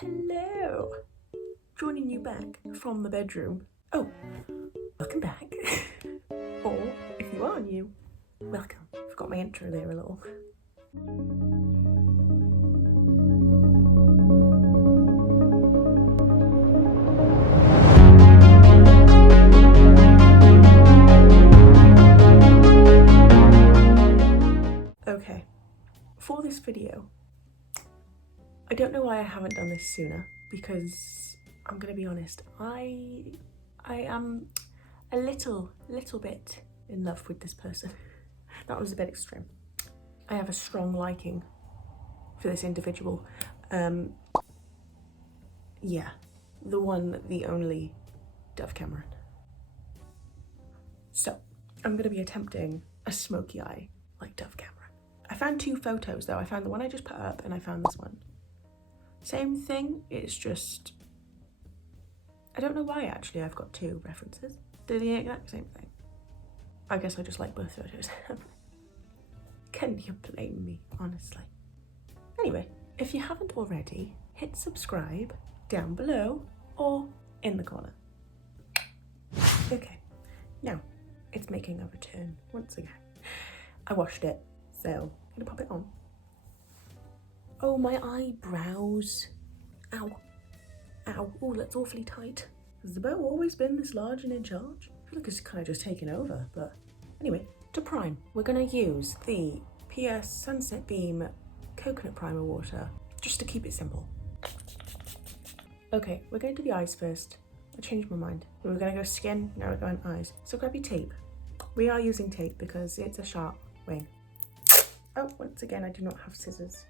Hello! Joining you back from the bedroom. Oh, welcome back. Or, if you are new, welcome. I've got my intro there a little. Okay, for this video, I don't know why I haven't done this sooner, because I'm gonna be honest, I am a little bit in love with this person. That was a bit extreme. I have a strong liking for this individual. Yeah, the one, the only Dove Cameron. So, I'm gonna be attempting a smoky eye like Dove Cameron. I found two photos though. I found the one I just put up and I found this one. Same thing, it's just, I don't know why actually I've got two references. They're the exact same thing. I guess I just like both photos. Can you blame me, honestly? Anyway, if you haven't already, hit subscribe down below or in the corner. Okay, now it's making a return once again. I washed it, so I'm gonna pop it on. Oh, my eyebrows. Ow. Ow. Oh, that's awfully tight. Has the bow always been this large and in charge? I feel like it's kind of just taken over, but anyway. To prime, we're gonna use the PS Sunset Beam Coconut Primer Water, just to keep it simple. Okay, we're going to do the eyes first. I changed my mind. We were gonna go skin, now we're going eyes. So grab your tape. We are using tape because it's a sharp wing. Oh, once again, I do not have scissors.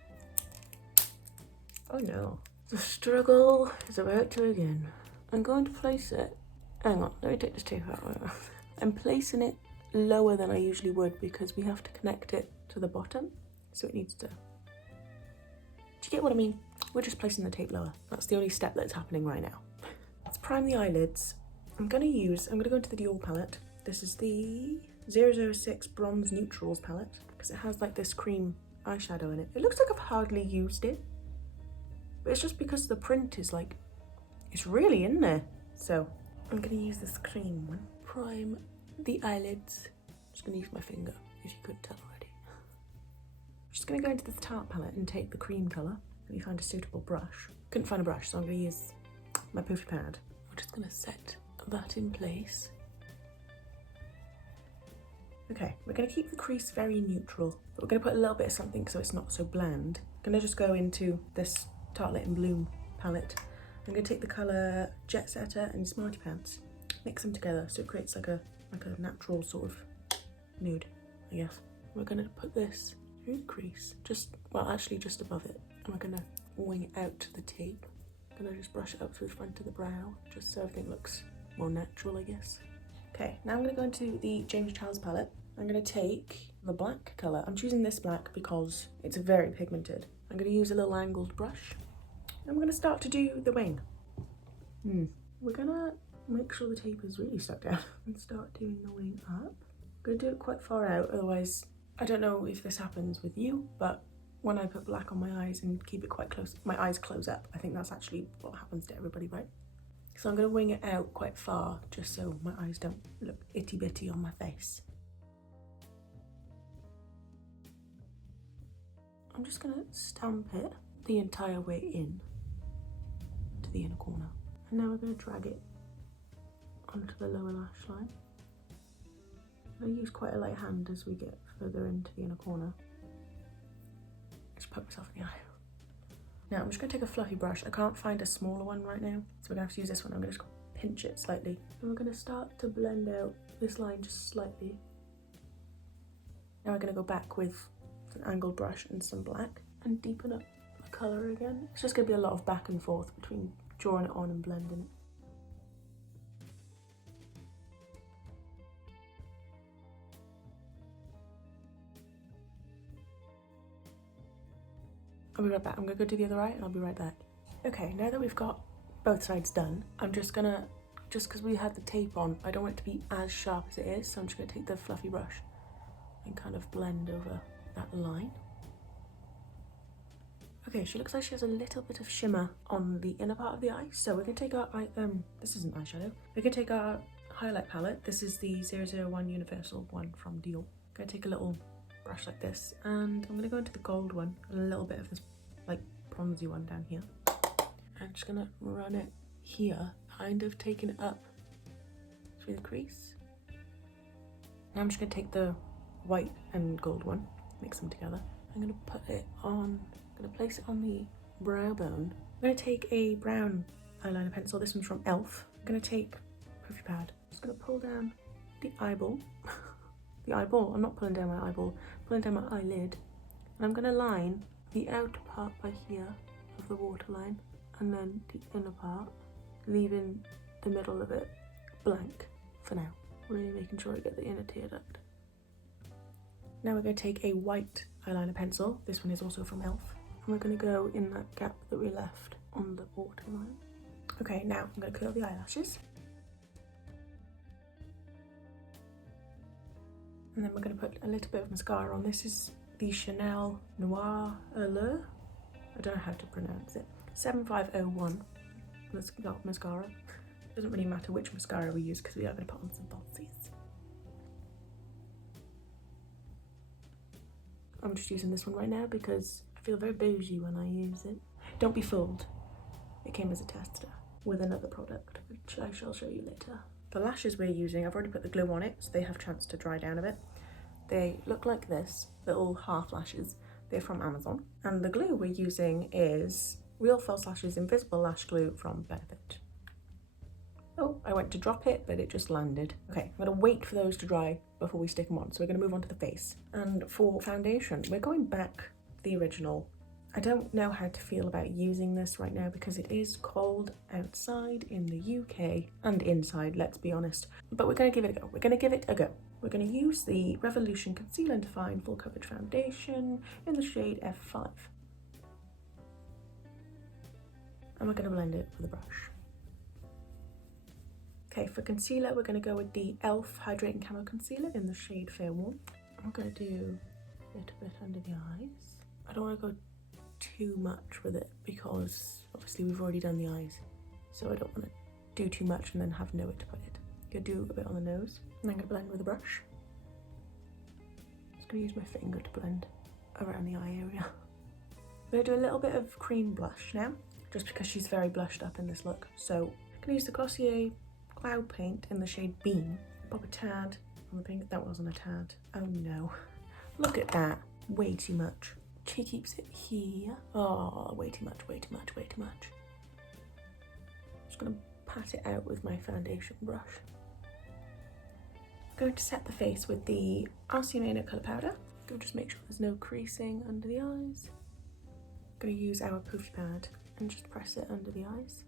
Oh no. The struggle is about to begin. I'm going to place it. Hang on, let me take this tape out. I'm placing it lower than I usually would because we have to connect it to the bottom. So it needs to. Do you get what I mean? We're just placing the tape lower. That's the only step that's happening right now. Let's prime the eyelids. I'm gonna go into the Dior palette. This is the 006 Bronze Neutrals palette because it has like this cream eyeshadow in it. It looks like I've hardly used it. But it's just because the print is like, it's really in there. So I'm gonna use this cream one. Prime the eyelids. I'm just gonna use my finger, if you couldn't tell already. I'm just gonna go into this Tarte palette and take the cream colour. Let me find a suitable brush. Couldn't find a brush, so I'm gonna use my poofy pad. I'm just gonna set that in place. Okay, we're gonna keep the crease very neutral, but we're gonna put a little bit of something so it's not so bland. I'm gonna just go into this Tartelette and Bloom palette. I'm gonna take the colour Jet Setter and Smarty Pants, mix them together so it creates like a natural sort of nude, I guess. We're gonna put this through the crease, just above it, and we're gonna wing it out to the tape. I'm gonna just brush it up to the front of the brow, just so everything looks more natural, I guess. Okay, now I'm gonna go into the James Charles palette. I'm gonna take the black colour. I'm choosing this black because it's very pigmented. I'm gonna use a little angled brush. I'm gonna start to do the wing. We're gonna make sure the tape is really stuck down and start doing the wing up. I'm gonna do it quite far out, otherwise, I don't know if this happens with you, but when I put black on my eyes and keep it quite close, my eyes close up. I think that's actually what happens to everybody, right? So I'm gonna wing it out quite far, just so my eyes don't look itty bitty on my face. I'm just gonna stamp it the entire way in to the inner corner. And now we're gonna drag it onto the lower lash line. I use quite a light hand as we get further into the inner corner. Just poke myself in the eye. Now I'm just gonna take a fluffy brush. I can't find a smaller one right now, so we're gonna have to use this one. I'm gonna just pinch it slightly. And we're gonna start to blend out this line just slightly. Now we're gonna go back with an angled brush and some black and deepen up the colour again. It's just gonna be a lot of back and forth between drawing it on and blending it. I'll be right back. I'm gonna go do the other eye and I'll be right back. Okay, now that we've got both sides done, I'm just because we had the tape on, I don't want it to be as sharp as it is, so I'm just gonna take the fluffy brush and kind of blend over that line. Okay, she looks like she has a little bit of shimmer on the inner part of the eye. So we're gonna take our this isn't eyeshadow. We're gonna take our highlight palette. This is the 001 Universal one from Dior. I'm gonna take a little brush like this, and I'm gonna go into the gold one, and a little bit of this like bronzy one down here. I'm just gonna run it here, kind of taking it up through the crease. Now I'm just gonna take the white and gold one, mix them together. I'm gonna put it on, I'm gonna place it on the brow bone. I'm gonna take a brown eyeliner pencil. This one's from e.l.f. I'm gonna take Puffy Pad. I'm just gonna pull down the eyeball. The eyeball, I'm not pulling down my eyeball, I'm pulling down my eyelid. And I'm gonna line the outer part by here of the waterline, and then the inner part, leaving the middle of it blank for now. Really making sure I get the inner tear duct. Now we're going to take a white eyeliner pencil. This one is also from e.l.f. And we're going to go in that gap that we left on the waterline. Okay, now I'm going to curl the eyelashes. And then we're going to put a little bit of mascara on. This is the Chanel Noir Allure. I don't know how to pronounce it. 7501 mascara. It doesn't really matter which mascara we use because we are going to put on some falsies. I'm just using this one right now because I feel very bougie when I use it. Don't be fooled. It came as a tester with another product, which I shall show you later. The lashes we're using, I've already put the glue on it, so they have a chance to dry down a bit. They look like this, little half lashes. They're from Amazon. And the glue we're using is Real False Lashes Invisible Lash Glue from Benefit. Oh, I went to drop it, but it just landed. Okay, I'm gonna wait for those to dry before we stick them on. So we're gonna move on to the face. And for foundation, we're going back to the original. I don't know how to feel about using this right now because it is cold outside in the UK and inside, let's be honest. But we're gonna give it a go. We're gonna give it a go. We're gonna use the Revolution Conceal and Define Full Coverage Foundation in the shade F5. And we're gonna blend it with a brush. Okay, for concealer, we're going to go with the e.l.f. Hydrating Camo Concealer in the shade Fair Warm. I'm going to do a little bit under the eyes. I don't want to go too much with it because obviously we've already done the eyes. So I don't want to do too much and then have nowhere to put it. I'm going to do a bit on the nose. And I'm going to blend with a brush. I'm just going to use my finger to blend around the eye area. I'm going to do a little bit of cream blush now, just because she's very blushed up in this look. So I'm going to use the Glossier Cloud Paint in the shade Beam. Pop a tad on the pink. That wasn't a tad. Oh no. Look at that. Way too much. She keeps it here. Oh, way too much, way too much, way too much. Just gonna pat it out with my foundation brush. I'm going to set the face with the Arsenio Colour Powder. Go just make sure there's no creasing under the eyes. I'm gonna use our Poofy Pad and just press it under the eyes.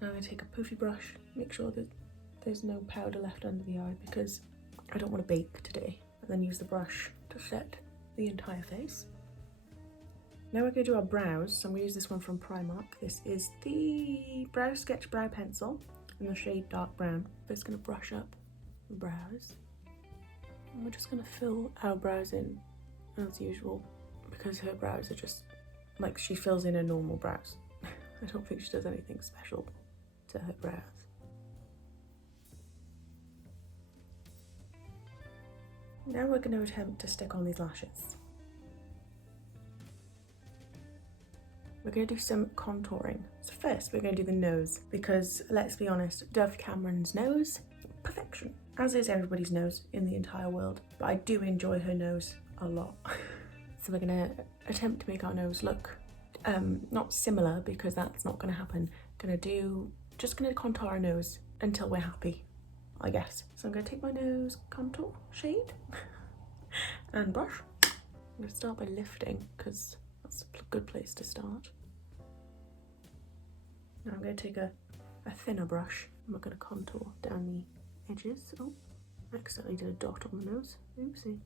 Now I'm going to take a poofy brush, make sure that there's no powder left under the eye because I don't want to bake today. And then use the brush to set the entire face. Now we're going to do our brows, so I'm going to use this one from Primark. This is the Brow Sketch Brow Pencil in the shade Dark Brown. First going to brush up the brows. And we're just going to fill our brows in as usual because her brows are just like she fills in her normal brows. I don't think she does anything special to her brows. Now we're going to attempt to stick on these lashes. We're going to do some contouring. So first we're going to do the nose because let's be honest, Dove Cameron's nose, perfection. As is everybody's nose in the entire world, but I do enjoy her nose a lot. So we're going to attempt to make our nose look not similar because that's not going to happen. Just gonna contour our nose until we're happy, I guess. So I'm gonna take my nose contour shade and brush. I'm gonna start by lifting because that's a good place to start. Now I'm gonna take a thinner brush and we're gonna contour down the edges. Oh, I accidentally did a dot on the nose. Oopsie.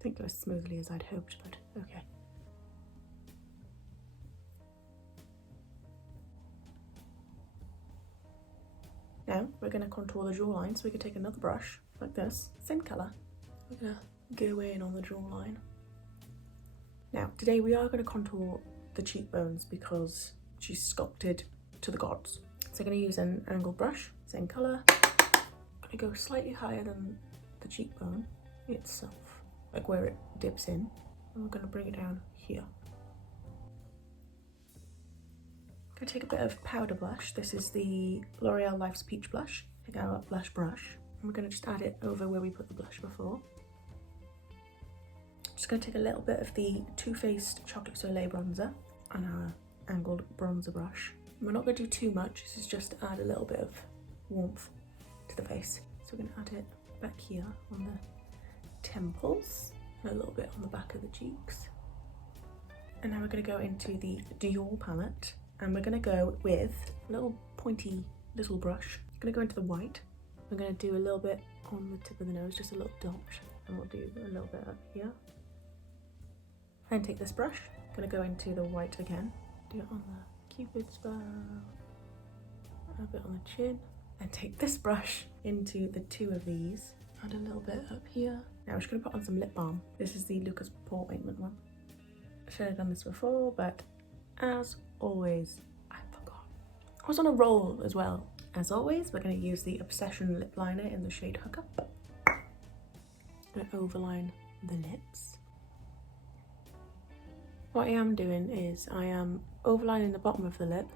Didn't go as smoothly as I'd hoped, but okay. Now we're going to contour the jawline, so we can take another brush like this, same colour We're gonna go in on the jawline. Now, today we are gonna contour the cheekbones because she's sculpted to the gods. So I'm gonna use an angled brush, same color. I'm gonna go slightly higher than the cheekbone itself, like where it dips in. And we're gonna bring it down here. I'm gonna take a bit of powder blush. This is the L'Oreal Life's Peach Blush. Take our blush brush. And we're gonna just add it over where we put the blush before. Just gonna take a little bit of the Too Faced Chocolate Soleil bronzer on our angled bronzer brush. And we're not gonna do too much. This is just to add a little bit of warmth to the face. So we're gonna add it back here on the temples and a little bit on the back of the cheeks. And now we're gonna go into the Dior palette and we're gonna go with a little pointy little brush. I'm gonna go into the white. I'm gonna do a little bit on the tip of the nose, just a little dot, and we'll do a little bit up here. And take this brush, I'm gonna go into the white again, do it on the Cupid's bow, a bit on the chin, and take this brush into the two of these, add a little bit up here. Now we're just gonna put on some lip balm. This is the Lucas Pore Ointment one. I should have done this before, but as always, I forgot. I was on a roll as well. As always, we're gonna use the Obsession lip liner in the shade Hookup. I'm gonna overline the lips. What I am doing is I am overlining the bottom of the lip,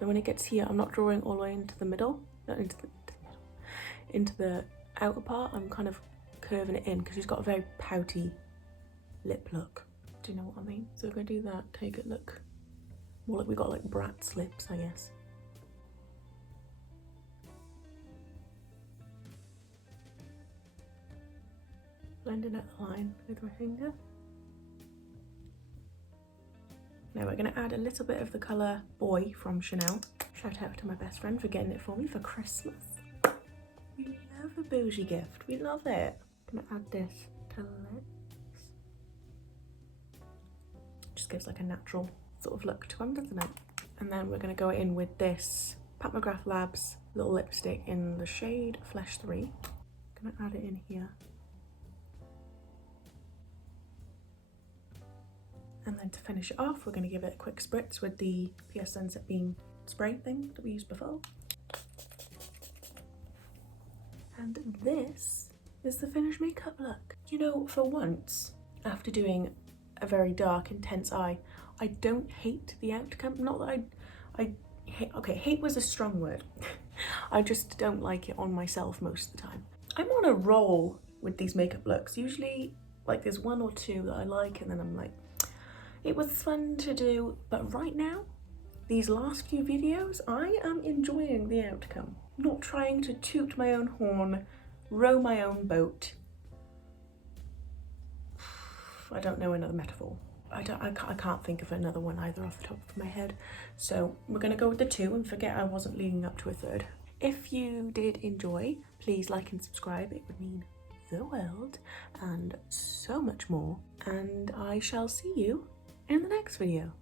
and when it gets here, I'm not drawing all the way into the middle, not into the middle, into the outer part. I'm kind of curving it in because she's got a very pouty lip look. Do you know what I mean? So we're gonna do that, take it look more like we got like Bratz lips, I guess. Blending out the line with my finger. Now we're going to add a little bit of the colour Boy from Chanel. Shout out to my best friend for getting it for me for Christmas. We love a bougie gift. We love it. I'm going to add this to the lips. Just gives like a natural sort of look to them, doesn't it? And then we're going to go in with this Pat McGrath Labs little lipstick in the shade Flesh 3. I'm going to add it in here. And then to finish it off, we're going to give it a quick spritz with the PS Sunset Beam spray thing that we used before. And this is the finished makeup look. You know, for once, after doing a very dark, intense eye, I don't hate the outcome. Not that I hate, okay, hate was a strong word. I just don't like it on myself most of the time. I'm on a roll with these makeup looks. Usually, like there's one or two that I like and then I'm like, it was fun to do, but right now, these last few videos, I am enjoying the outcome. I'm not trying to toot my own horn, row my own boat. I don't know another metaphor. I can't think of another one either off the top of my head. So we're gonna go with the two and forget I wasn't leading up to a third. If you did enjoy, please like and subscribe. It would mean the world and so much more. And I shall see you in the next video.